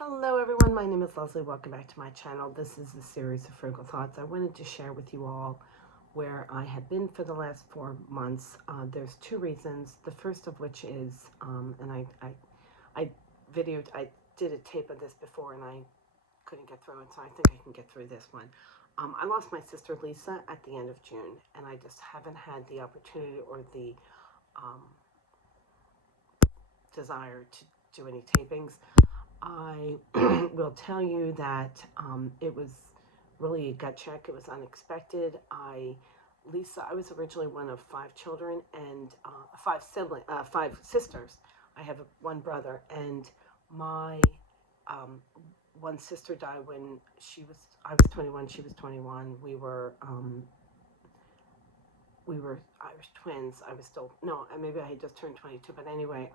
Hello everyone, my name is Leslie. Welcome back to my channel. This is a series of frugal thoughts. I wanted to share with you all where I have been for the last 4 months. There's two reasons. The first of which is, and I I did a tape of this before and I couldn't get through it, so I think I can get through this one. I lost my sister Lisa at the end of June, and I just haven't had the opportunity or the um, desire to do any tapings. I will tell you that it was really a gut check. It was unexpected. I was originally one of five children and five sisters. I have one brother, and my um, one sister died when I was 21, she was 21. We were Irish twins. I was still, no, maybe I had just turned 22, but anyway,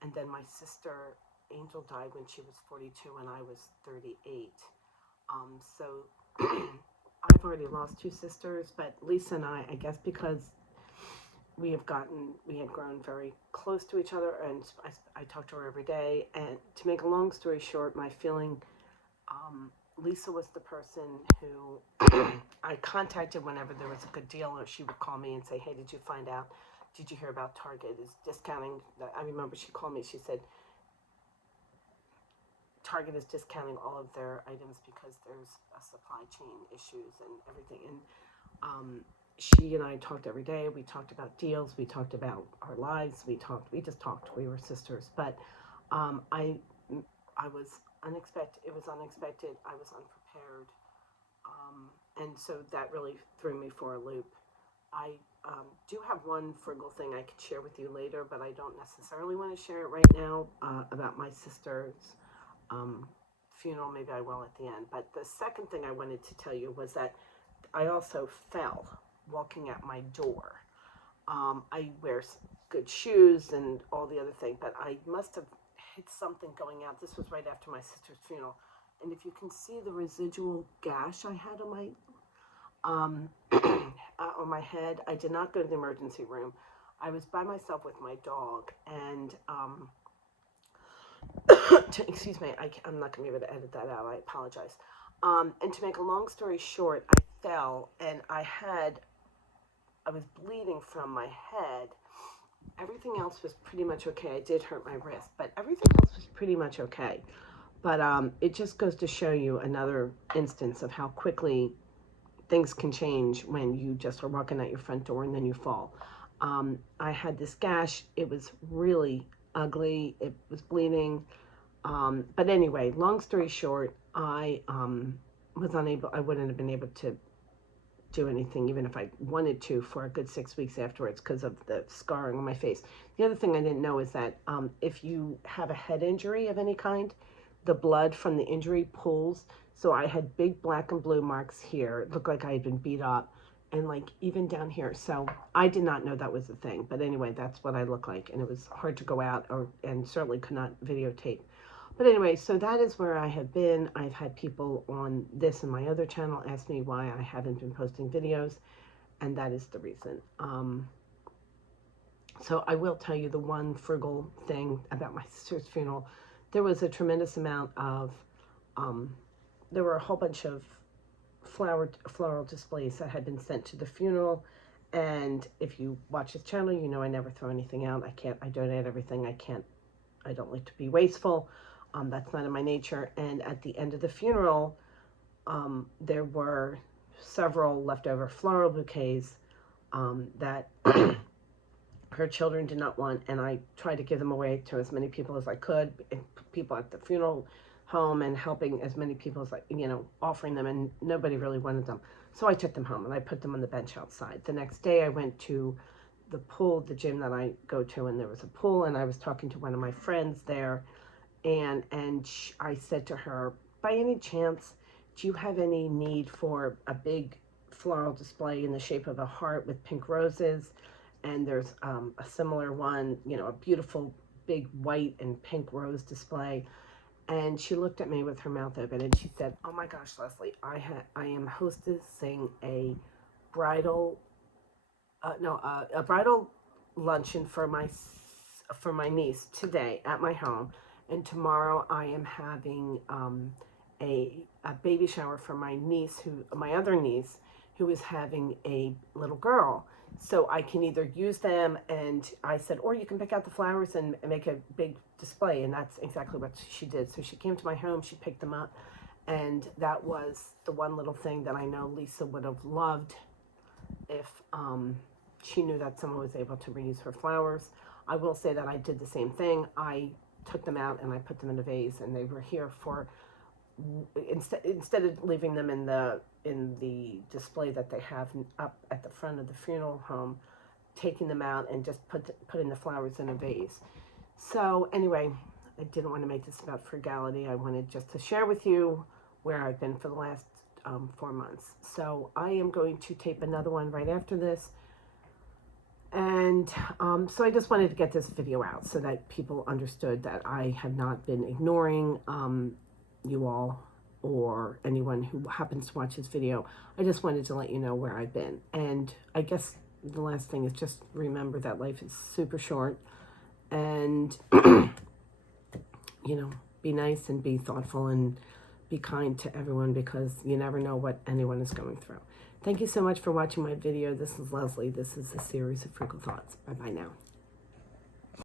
and then my sister Angel died when she was 42 and I was 38. So I've already lost two sisters, but Lisa and I guess because we had grown very close to each other, and I talked to her every day. And to make a long story short, my feeling, Lisa was the person who I contacted whenever there was a good deal, or she would call me and say, "Hey, did you find out? Did you hear about Target is discounting?" I remember she called me. She said, Target is discounting all of their items because there's a supply chain issues and everything. And she and I talked every day. We talked about deals. We talked about our lives. We just talked. We were sisters. But um, I, I was unexpected. It was unexpected. I was unprepared. And so that really threw me for a loop. I do have one frugal thing I could share with you later, but I don't necessarily want to share it right now about my sister's um, funeral. Maybe I will at the end. But the second thing I wanted to tell you was that I also fell walking at my door. I wear good shoes and all the other thing, but I must have hit something going out. This was right after my sister's funeral. And if you can see the residual gash I had on um, on my head, I did not go to the emergency room. I was by myself with my dog, and excuse me, I'm not going to be able to edit that out. I apologize. And to make a long story short, I fell and I was bleeding from my head. Everything else was pretty much okay. I did hurt my wrist, but everything else was pretty much okay. But it just goes to show you another instance of how quickly things can change when you just are walking out your front door and then you fall. I had this gash. It was really ugly. It was bleeding. But anyway, long story short, I wouldn't have been able to do anything even if I wanted to for a good 6 weeks afterwards because of the scarring on my face. The other thing I didn't know is that if you have a head injury of any kind, the blood from the injury pools. So I had big black and blue marks here. It looked like I had been beat up, and like even down here. So I did not know that was a thing. But anyway, that's what I look like, and it was hard to go out and certainly could not videotape. But anyway, so that is where I have been. I've had people on this and my other channel ask me why I haven't been posting videos, and that is the reason. So I will tell you the one frugal thing about my sister's funeral. There was a tremendous amount of, um, there were a whole bunch of floral displays that had been sent to the funeral. And if you watch this channel, you know I never throw anything out. I donate everything. I don't like to be wasteful. That's not in my nature. And at the end of the funeral, there were several leftover floral bouquets that her children did not want, and I tried to give them away to as many people as I could, people at the funeral home, and helping as many people as offering them, and nobody really wanted them. So I took them home and I put them on the bench outside. The next day I went to the pool, the gym that I go to, and there was a pool, and I was talking to one of my friends there, and I said to her, by any chance, do you have any need for a big floral display in the shape of a heart with pink roses? And there's a similar one, a beautiful big white and pink rose display. And she looked at me with her mouth open and she said, "Oh my gosh, Leslie, I am hostessing a bridal no a bridal luncheon for my niece today at my home, And tomorrow I am having a baby shower for my niece, my other niece, who is having a little girl. So I can either use them, and I said, or you can pick out the flowers and make a big display. And that's exactly what she did. So she came to my home, she picked them up, and that was the one little thing that I know Lisa would have loved if she knew that someone was able to reuse her flowers. I will say that I did the same thing. I took them out and I put them in a vase, and they were here for, instead of leaving them in the display that they have up at the front of the funeral home, taking them out and just putting the flowers in a vase. So anyway, I didn't want to make this about frugality. I wanted just to share with you where I've been for the last 4 months. So I am going to tape another one right after this. And so I just wanted to get this video out so that people understood that I have not been ignoring you all or anyone who happens to watch this video. I just wanted to let you know where I've been. And I guess the last thing is just remember that life is super short, and you know, be nice and be thoughtful and be kind to everyone, because you never know what anyone is going through. Thank you so much for watching my video. This is Leslie. This is a series of Frugal Thoughts. Bye-bye now.